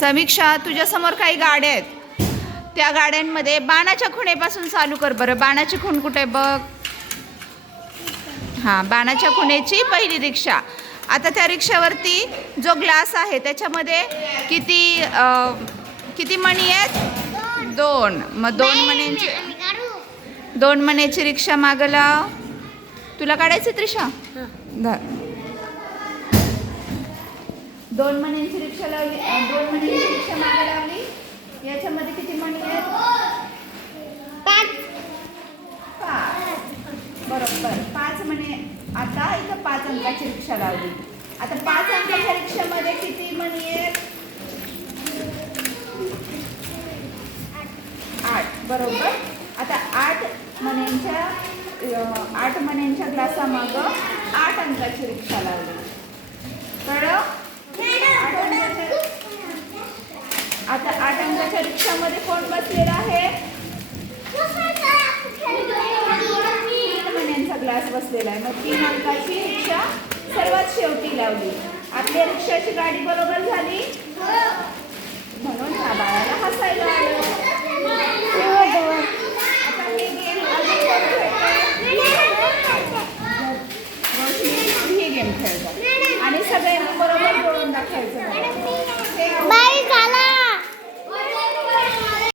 समीक्षा, तुझ्यासमोर काही गाड्या आहेत. त्या गाड्यांमध्ये बाणाच्या खुणेपासून चालू कर बरं. बाणाची खूण कुठे बघ. हां, बाणाच्या खुणेची पहिली रिक्षा. आता त्या रिक्षावरती जो ग्लास आहे त्याच्यामध्ये किती मणी आहेत? 2. मग 2 मण्याची रिक्षा मागं लाव. तुला काढायची त्रिशा? धर. 2 मण्यांची रिक्षा लावली. 2 मण्यांची रिक्षा मागे लावली. याच्यामध्ये किती मणी आहेत? 5. बरोबर, 5 मणी. आता इथं 5 अंकाची रिक्षा लावली. आता 5 अंकाच्या रिक्षामध्ये किती मणी आहेत? 8. बरोबर. आता 8 मण्यांच्या ग्लासामागं 8 अंकाची रिक्षा लावली. कळलं? आता 8 अंकाच्या रिक्षामध्ये कोण बसलेला आहे? 3 मण्यांचा ग्लास बसलेला आहे. मग 3 अंकाची रिक्षा सर्वात शेवटी लावली. आपल्या रिक्षाची गाडी बरोबर झाली म्हणून ह्या बाळाला हसायला आलं. आता हे गेम अजून कोण खेळतंय? रोशनी, ही गेम खेळतात.